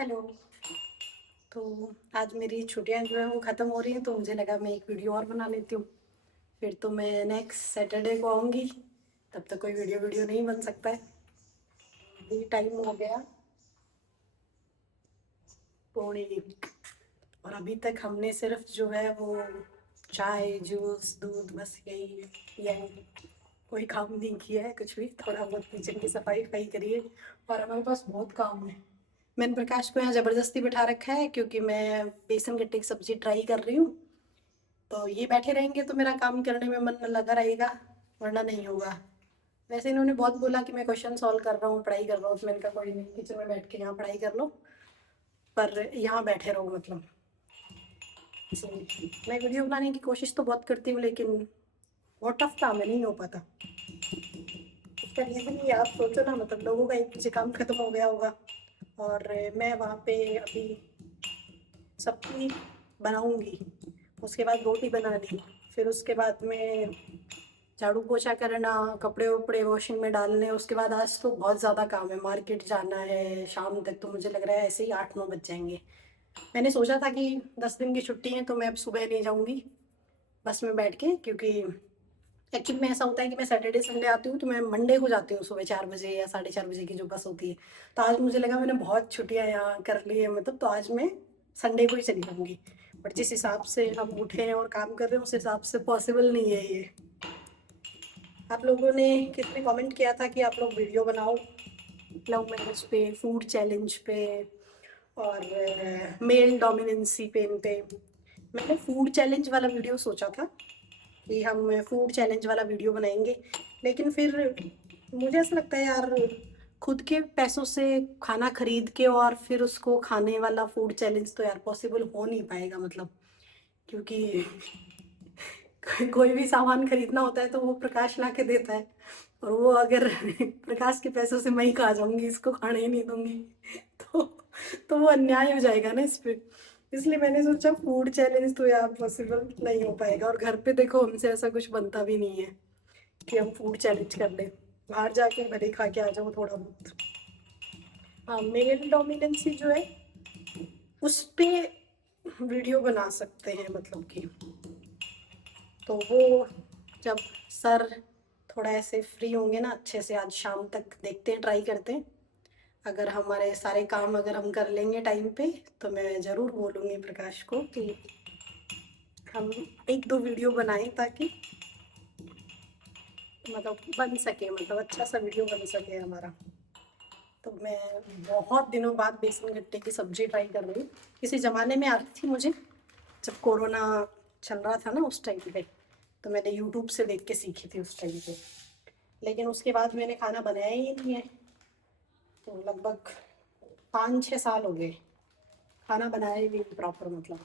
Hello. तो आज मेरी छुट्टियां जो है वो ख़त्म हो रही हैं, तो मुझे लगा मैं एक वीडियो और बना लेती हूँ। फिर तो मैं नेक्स्ट सैटरडे को आऊँगी, तब तक कोई वीडियो वीडियो नहीं बन सकता है। अभी टाइम हो गया 1:45 और अभी तक हमने सिर्फ जो है वो चाय जूस दूध बस यही किया है। कोई काम नहीं किया है, कुछ भी थोड़ा बहुत किचन की सफाई वफाई करी है। और हमारे पास बहुत काम है। मैंने प्रकाश को यहाँ ज़बरदस्ती बिठा रखा है क्योंकि मैं बेसन गट्टे की सब्ज़ी ट्राई कर रही हूँ। तो ये बैठे रहेंगे तो मेरा काम करने में मन लगा रहेगा, वरना नहीं होगा। वैसे इन्होंने बहुत बोला कि मैं क्वेश्चन सॉल्व कर रहा हूँ, पढ़ाई कर रहा हूँ, तो मैंने कहा कोई नहीं, किचन में बैठ के यहाँ पढ़ाई कर लो, पर यहाँ बैठे रहो मतलब। इसलिए मैं वीडियो बनाने की कोशिश तो बहुत करती हूँ, लेकिन बहुत टफ काम है, नहीं हो पाता। इसका रीज़न ये आप सोचो ना, मतलब लोगों का एक पीछे काम खत्म हो गया होगा और मैं वहाँ पे अभी सब्जी बनाऊंगी, उसके बाद रोटी बनानी, फिर उसके बाद में झाड़ू पोछा करना, कपड़े वपड़े वॉशिंग में डालने। उसके बाद आज तो बहुत ज़्यादा काम है, मार्केट जाना है शाम तक, तो मुझे लग रहा है ऐसे ही 8-9 बज जाएंगे। मैंने सोचा था कि 10 दिन की छुट्टी है तो मैं अब सुबह नहीं जाऊँगी बस में बैठ के, क्योंकि एक्चुअली में ऐसा होता है कि मैं सैटरडे संडे आती हूँ तो मैं मंडे को जाती हूँ सुबह 4 बजे या 4:30 बजे की जो बस होती है। तो आज मुझे लगा मैंने बहुत छुट्टियाँ यहाँ कर ली है मतलब, तो आज मैं संडे को ही चली जाऊँगी। बट जिस हिसाब से हम उठे हैं और काम कर रहे हैं उस हिसाब से पॉसिबल नहीं है ये। आप लोगों ने किसने कमेंट किया था कि आप लोग वीडियो बनाओ लव मैरिज पे, फूड चैलेंज पे और मेल डोमिनेंसी पे, इन पे। मैंने फूड चैलेंज वाला वीडियो सोचा था कि हम फूड चैलेंज वाला वीडियो बनाएंगे, लेकिन फिर मुझे ऐसा लगता है यार, खुद के पैसों से खाना खरीद के और फिर उसको खाने वाला फूड चैलेंज तो यार पॉसिबल हो नहीं पाएगा मतलब, क्योंकि कोई भी सामान खरीदना होता है तो वो प्रकाश ला के देता है, और वो अगर प्रकाश के पैसों से मैं ही खा जाऊंगी, इसको खाने ही नहीं दूंगी, तो तो वो अन्याय हो जाएगा ना इस पे। इसलिए मैंने सोचा फूड चैलेंज तो यार पॉसिबल नहीं हो पाएगा, और घर पे देखो हमसे ऐसा कुछ बनता भी नहीं है कि हम फूड चैलेंज कर लें। बाहर जाके भले खा के आ जाओ थोड़ा बहुत। हाँ, मेल डोमिनेंसी जो है उस पे वीडियो बना सकते हैं मतलब कि, तो वो जब सर थोड़ा ऐसे फ्री होंगे ना अच्छे से, आज शाम तक देखते हैं, ट्राई करते हैं। अगर हमारे सारे काम अगर हम कर लेंगे टाइम पे तो मैं ज़रूर बोलूँगी प्रकाश को कि हम 1-2 वीडियो बनाएं, ताकि मतलब बन सके, मतलब अच्छा सा वीडियो बन सके हमारा। तो मैं बहुत दिनों बाद बेसन गट्टे की सब्ज़ी ट्राई कर रही हूँ। किसी ज़माने में आती थी मुझे, जब कोरोना चल रहा था ना उस टाइम पे, तो मैंने यूट्यूब से देख के सीखी थी उस टाइम पे, लेकिन उसके बाद मैंने खाना बनाया ही नहीं है। तो लगभग 5-6 साल हो गए खाना बनाया ही नहीं प्रॉपर मतलब।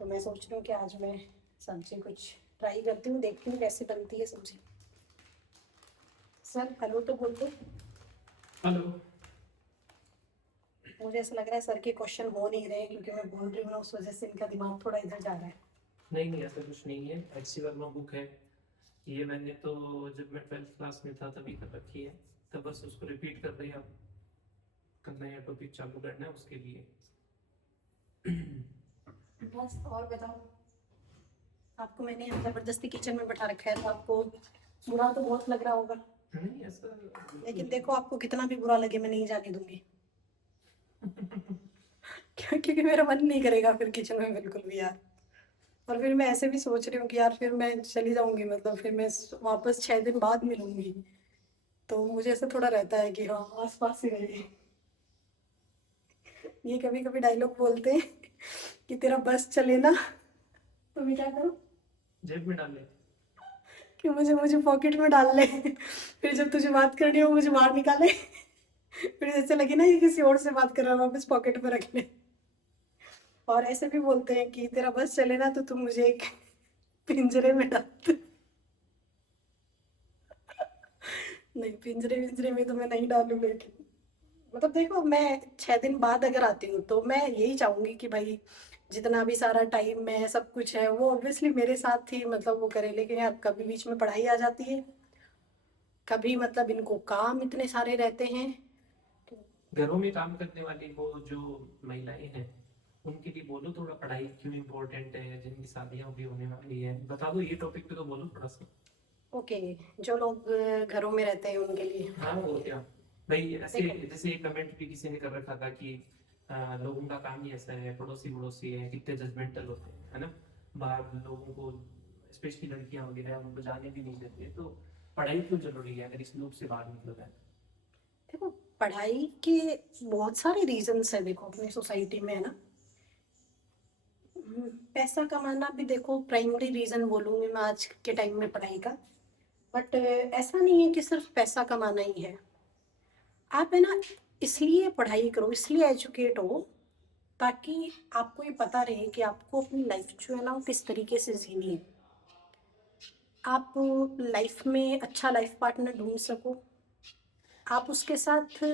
तो मैं सोच रही हूँ कि आज मैं सब्जी कुछ ट्राई करती हूँ, देखती हूँ कैसे बनती है सब्जी। सर हेलो तो बोल दो। हेलो। मुझे ऐसा लग रहा है सर के क्वेश्चन हो नहीं रहे क्योंकि मैं बोल रही हूँ ना, उस वजह से इनका दिमाग थोड़ा इधर जा रहा है। नहीं नहीं, ऐसा कुछ नहीं है। एचसी वर्मा बुक है ये, मैंने तो जब मैं 12th क्लास में था तभी कर रखी है। तो बस उसको रिपीट कर रही, आप नया टॉपिक चालू करना है उसके लिए। बस और बताओ। आपको मैंने यहाँ जबरदस्ती किचन में बैठा रखा है तो आपको बुरा तो बहुत लग रहा होगा, नहीं, ऐसा बिल्कुल लेकिन नहीं देखो आपको कितना भी बुरा लगे मैं नहीं जाने दूंगी। क्योंकि मेरा मन नहीं करेगा फिर किचन में बिल्कुल भी यार। और फिर मैं ऐसे भी सोच रही हूँ कि यार फिर मैं चली जाऊंगी, मतलब फिर मैं वापस 6 दिन बाद मिलूंगी, तो मुझे ऐसा थोड़ा रहता है कि हाँ आस पास ही रहे। ये कभी कभी डायलॉग बोलते हैं कि तेरा बस चले ना तो मैं क्या करूँ, जेब में डाल ले। कि मुझे मुझे पॉकेट में डाल ले, फिर जब तुझे बात करनी हो मुझे बाहर निकाले, फिर ऐसे लगे ना ये किसी और से बात कर रहा है, वापस पॉकेट में रख ले। और ऐसे भी बोलते हैं कि तेरा बस चले ना तो तुम मुझे एक पिंजरे में डाल दे। नहीं, पिंजरे विंजरे में तो मैं नहीं डालूं, लेकिन मतलब देखो मैं 6 दिन बाद अगर आती हूँ तो मैं यही चाहूंगी कि भाई जितना भी सारा टाइम में सब कुछ है वो ऑब्वियसली मेरे साथ ही मतलब वो करे, लेकिन यार कभी बीच में पढ़ाई आ जाती है, कभी मतलब इनको काम इतने सारे रहते हैं, तो घरों में काम करने वाली वो जो महिलाएं हैं उनके लिए बोलो थोड़ा पढ़ाई क्यों इम्पोर्टेंट है, जिनकी शादियां भी होने वाली है, बता दो ये टॉपिक पे तो बोलो थोड़ा सा। ओके, जो लोग घरों में रहते हैं उनके लिए। हाँ और क्या भाई, ऐसे देखो, जैसे कमेंट भी किसी ने कर रखा था कि लोगों का काम ही ऐसा है, पड़ोसी पड़ोसी है, कितने जजमेंटल होते हैं, है ना, बाहर लोगों को, स्पेशली लड़कियां वगैरह उनको जाने भी नहीं देते, तो पढ़ाई क्यों जरूरी है अगर इस लूप से बाहर निकलना है। देखो, पढ़ाई के बहुत सारे रीजंस है, देखो अपनी सोसाइटी में, है ना। पैसा कमाना भी देखो प्राइमरी रीजन बोलूंगी मैं आज के टाइम में पढ़ाई का। बट ऐसा नहीं है कि सिर्फ पैसा कमाना ही है। आप, है ना, इसलिए पढ़ाई करो, इसलिए एजुकेट हो, ताकि आपको ये पता रहे कि आपको अपनी लाइफ जो है ना वो किस तरीके से जीनी है। आप लाइफ में अच्छा लाइफ पार्टनर ढूंढ सको, आप उसके साथ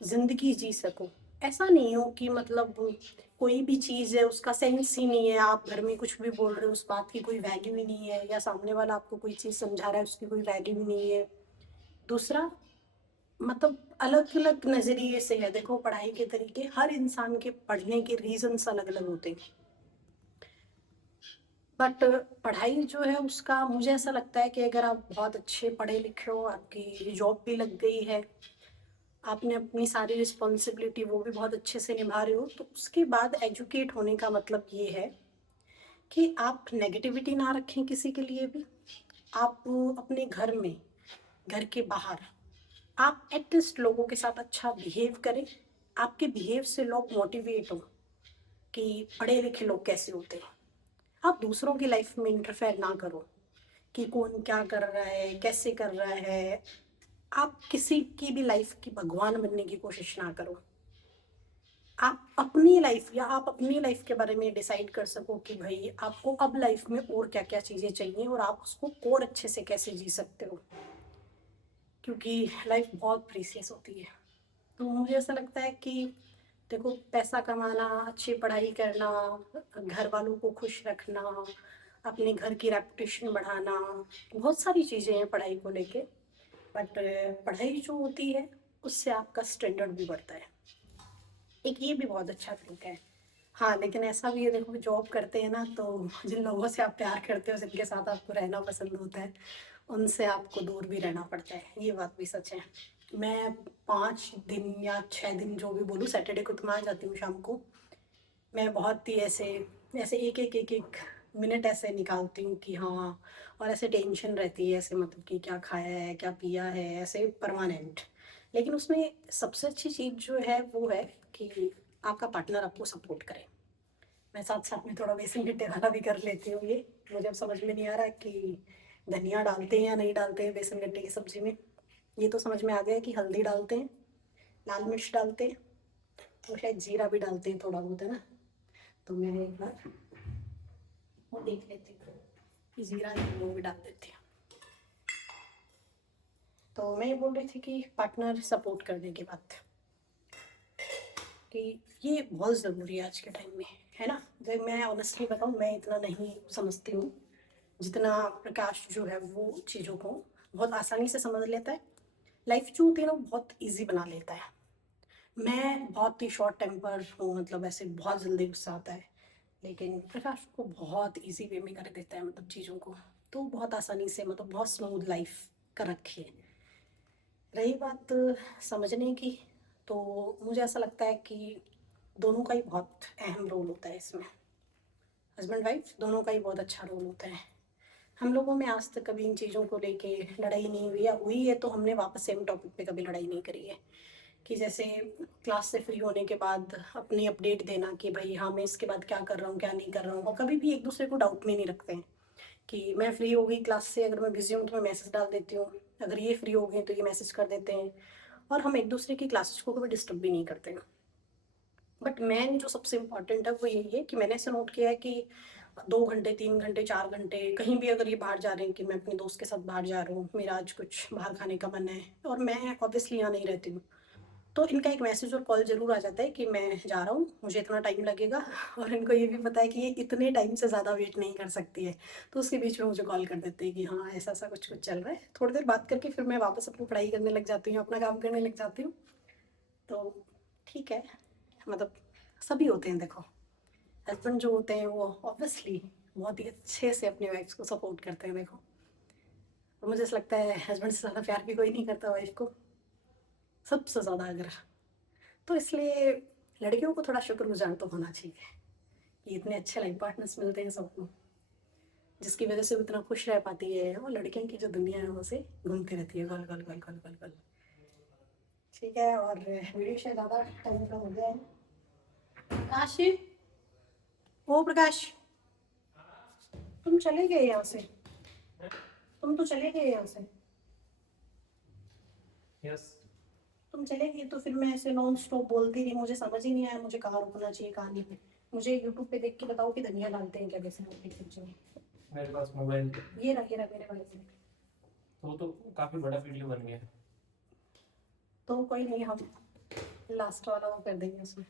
जिंदगी जी सको। ऐसा नहीं हो कि मतलब कोई भी चीज़ है उसका सेंस ही नहीं है, आप घर में कुछ भी बोल रहे हो उस बात की कोई वैल्यू ही नहीं है, या सामने वाला आपको कोई चीज़ समझा रहा है उसकी कोई वैल्यू ही नहीं है। दूसरा, मतलब अलग अलग नज़रिए से है, देखो पढ़ाई के तरीके हर इंसान के पढ़ने के रीजंस अलग अलग होते हैं। बट पढ़ाई जो है उसका मुझे ऐसा लगता है कि अगर आप बहुत अच्छे पढ़े लिखे हो, आपकी जॉब भी लग गई है, आपने अपनी सारी रिस्पॉन्सिबिलिटी वो भी बहुत अच्छे से निभा रहे हो, तो उसके बाद एजुकेट होने का मतलब ये है कि आप नेगेटिविटी ना रखें किसी के लिए भी। आप अपने घर में, घर के बाहर, आप एटलीस्ट लोगों के साथ अच्छा बिहेव करें। आपके बिहेव से लोग मोटिवेट हो कि पढ़े लिखे लोग कैसे होते हैं। आप दूसरों की लाइफ में इंटरफेयर ना करो कि कौन क्या कर रहा है, कैसे कर रहा है। आप किसी की भी लाइफ की भगवान बनने की कोशिश ना करो। आप अपनी लाइफ, या आप अपनी लाइफ के बारे में डिसाइड कर सको कि भाई आपको अब लाइफ में और क्या क्या चीज़ें चाहिए और आप उसको और अच्छे से कैसे जी सकते हो, क्योंकि लाइफ बहुत प्रीसियस होती है। तो मुझे ऐसा लगता है कि देखो, पैसा कमाना, अच्छी पढ़ाई करना, घर वालों को खुश रखना, अपने घर की रेपुटेशन बढ़ाना, बहुत सारी चीज़ें हैं पढ़ाई को लेके। बट पढ़ाई जो होती है उससे आपका स्टैंडर्ड भी बढ़ता है, एक ये भी बहुत अच्छा तरीका है। हाँ, लेकिन ऐसा भी है, देखो जॉब करते हैं ना, तो जिन लोगों से आप प्यार करते हो, जिनके साथ आपको रहना पसंद होता है, उनसे आपको दूर भी रहना पड़ता है, ये बात भी सच है। मैं 5 दिन या 6 दिन जो भी बोलूँ, सैटरडे को तो मैं आ जाती हूँ शाम को। मैं बहुत ही ऐसे ऐसे एक एक मिनट ऐसे निकालती हूँ कि हाँ, और ऐसे टेंशन रहती है, ऐसे मतलब कि क्या खाया है क्या पिया है, ऐसे परमानेंट। लेकिन उसमें सबसे अच्छी चीज़ जो है वो है कि आपका पार्टनर आपको सपोर्ट करे। मैं साथ साथ में थोड़ा बेसन गट्टे वाला भी कर लेती हूँ ये। मुझे अब समझ में नहीं आ रहा कि धनिया डालते हैं या नहीं डालते हैं बेसन गट्टे की सब्जी में। ये तो समझ में आ गया कि हल्दी डालते हैं, लाल मिर्च डालते हैं, और शायद जीरा भी डालते हैं थोड़ा बहुत, है ना। तो मैं एक बार वो देख लेती हूँ कि जीरा वो भी डाल देती हूँ। तो मैं ये बोल रही थी कि पार्टनर सपोर्ट करने की बात, कि ये बहुत ज़रूरी है आज के टाइम में, है ना। जब मैं ऑनेस्टली बताऊँ, मैं इतना नहीं समझती हूँ जितना प्रकाश जो है वो चीज़ों को बहुत आसानी से समझ लेता है। लाइफ जो होती है ना वो बहुत ईजी बना लेता है। मैं बहुत ही शॉर्ट टेम्पर हूँ, मतलब ऐसे बहुत जल्दी गुस्सा आता है, लेकिन प्रकाश को बहुत इजी वे में कर देता है, मतलब चीज़ों को। तो बहुत आसानी से, मतलब बहुत स्मूथ लाइफ कर रखी है। रही बात समझने की, तो मुझे ऐसा लगता है कि दोनों का ही बहुत अहम रोल होता है इसमें। हस्बैंड वाइफ दोनों का ही बहुत अच्छा रोल होता है। हम लोगों में आज तक कभी इन चीज़ों को लेके लड़ाई नहीं हुई, या हुई है तो हमने वापस सेम टॉपिक पे कभी लड़ाई नहीं करी है। कि जैसे क्लास से फ्री होने के बाद अपनी अपडेट देना कि भाई हाँ मैं इसके बाद क्या कर रहा हूँ क्या नहीं कर रहा हूँ, और कभी भी एक दूसरे को डाउट में नहीं रखते हैं कि मैं फ्री हो गई क्लास से, अगर मैं बिजी हूँ तो मैं मैसेज डाल देती हूँ, अगर ये फ्री हो गए तो ये मैसेज कर देते हैं, और हम एक दूसरे की क्लासेस को कभी डिस्टर्ब भी नहीं करते हैं। बट मैन जो सबसे इम्पॉर्टेंट है वो यही है कि मैंने ऐसा नोट किया है कि 2 घंटे 3 घंटे 4 घंटे कहीं भी अगर ये बाहर जा रहे हैं, कि मैं अपने दोस्त के साथ बाहर जा रहा हूँ, मेरा आज कुछ बाहर खाने का मन है, और मैं ऑब्वियसली यहाँ नहीं रहती हूँ, तो इनका एक मैसेज और कॉल ज़रूर आ जाता है कि मैं जा रहा हूँ, मुझे इतना टाइम लगेगा। और इनको ये भी पता है कि ये इतने टाइम से ज़्यादा वेट नहीं कर सकती है, तो उसके बीच में मुझे कॉल कर देते हैं कि हाँ ऐसा ऐसा कुछ कुछ चल रहा है। थोड़ी देर बात करके फिर मैं वापस अपनी पढ़ाई करने लग जाती हूँ, अपना काम करने लग जाती हूँ। तो ठीक है, मतलब सभी होते हैं देखो, हस्बैंड जो होते हैं वो ऑब्वियसली बहुत ही अच्छे से अपनी वाइफ को सपोर्ट करते हैं देखो। और मुझे ऐसा लगता है हस्बैंड से ज़्यादा प्यार भी कोई नहीं करता वाइफ को, सबसे ज़्यादा अगर। तो इसलिए लड़कियों को थोड़ा शुक्रगुजार तो होना चाहिए कि इतने अच्छे लाइफ पार्टनर्स मिलते हैं सबको, जिसकी वजह से वो इतना खुश रह पाती है, और लड़कियों की जो दुनिया है वो से घूमती रहती है गोल गोल गोल गोल गोल गोल। ठीक है, और वीडियो शायद ज़्यादा टाइम का हो गया है। प्रकाश, ओ प्रकाश, तुम चले गए यहाँ से, तुम तो चले गए यहाँ से, यस। तुम चले गए तो फिर मैं ऐसे नॉन स्टॉप बोलती रही, मुझे समझ ही नहीं आया मुझे कहाँ रुकना चाहिए कहाँ नहीं। मुझे यूट्यूब पे देख के बताओ कि धनिया डालते हैं क्या, कैसे डालते हैं सब्जी में। मेरे पास मोबाइल, ये रहा मेरे वाले से। तो काफी बड़ा वीडियो बन गया। तो कोई नहीं, हम लास्ट वाला वो कर देंगे उसमें।